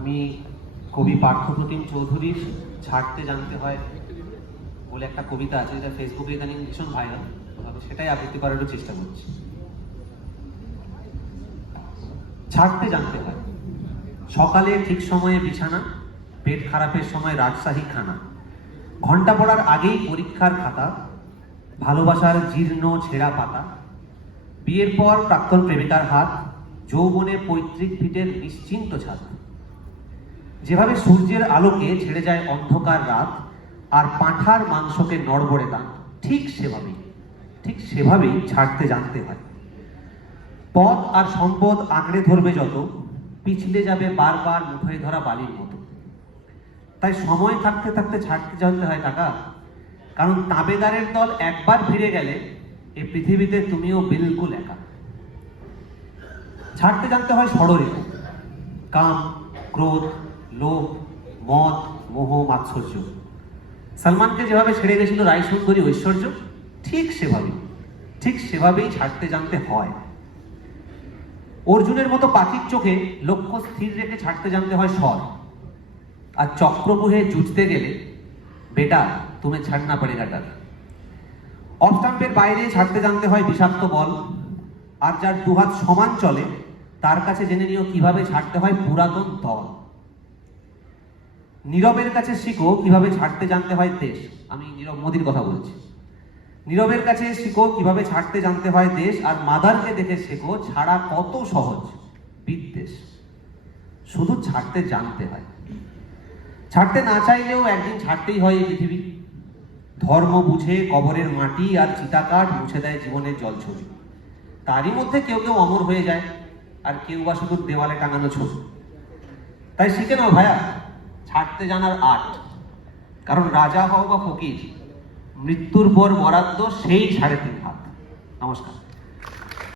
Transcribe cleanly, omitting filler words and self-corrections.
আমি কবি পার্থপ্রতিম চৌধুরীর ছাড়তে জানতে হয় বলে একটা কবিতা আছে, যেটা ফেসবুকে ইদানিং ভীষণ ভাইরাল, সেটাই আবৃত্তি করার একটু চেষ্টা করছি। ছাড়তে জানতে হয়। সকালে ঠিক সময়ে বিছানা, পেট খারাপের সময় রাজশাহী খানা, ঘন্টা পড়ার আগেই পরীক্ষার খাতা, ভালোবাসার জীর্ণ ছেঁড়া পাতা, বিয়ের পর প্রাক্তন প্রেমিকার হাত, যৌবনে পৈতৃক ভিটের নিশ্চিন্ত ছাদ। যেভাবে সূর্যের আলোকে ছেড়ে যায় অন্ধকার রাত আর পাঁঠার মাংসকে নড়বড়ে দান, ঠিক সেভাবেই ছাড়তে জানতে হয়। পথ আর সম্পদ আঁকড়ে ধরবে যত, পিছলে যাবে বারবার মুঠোয় ধরা বালির মতো। তাই সময় থাকতে থাকতে ছাড়তে জানতে হয় কাকা, কারণ তাবেদারের দল একবার ফিরে গেলে এই পৃথিবীতে তুমিও বিলকুল একা। ছাড়তে জানতে হয় ষড়ঋতু, কাম, ক্রোধ, লোভ, মদ, মোহ, মাৎসর্য। সালমানকে যেভাবে ছেড়ে গেছিল রায় সুন্দরী ঐশ্বর্য, ঠিক সেভাবেই ছাড়তে জানতে হয়। অর্জুনের মতো পাখির চোখে লক্ষ্য স্থির রেখে ছাড়তে জানতে হয় স্বর। আর চক্রবুহে জুঝতে গেলে বেটা তুমি ছাড়না পড়েগা ডার। অফ স্টাম্পের বাইরে ছাড়তে জানতে হয় বিষাক্ত বল। আর যার দুহাত সমান চলে তার কাছে জেনে নিও কিভাবে ছাড়তে হয় পুরাতন দল। নীরবের কাছে শিখো কিভাবে ছাড়তে জানতে হয় দেশ। আমি নীরব মোদীর কথা বলছি। নীরবের কাছে শিখো কিভাবে ছাড়তে জানতে হয় দেশ, আর মাদারকে দেখে শেখো ছাড়া কত সহজ বিদ্বেষ। শুধু ছাড়তে জানতে হয়। ছাড়তে না চাইলেও একদিন ছাড়তেই হয় এই পৃথিবী। ধর্ম বুঝে কবরের মাটি আর চিতাকাঠ মুছে দেয় জীবনের জলছবি। তারই মধ্যে কেউ কেউ অমর হয়ে যায়, আর কেউ বা শুধু দেওয়ালে টাঙানো ছবি। তাই শিখে নাও ভাইয়া ছাড়তে জানার আর্ট, কারণ রাজা হও বা ফকির, মৃত্যুর পর বরাদ্দ সেই 3.5 হাত। নমস্কার।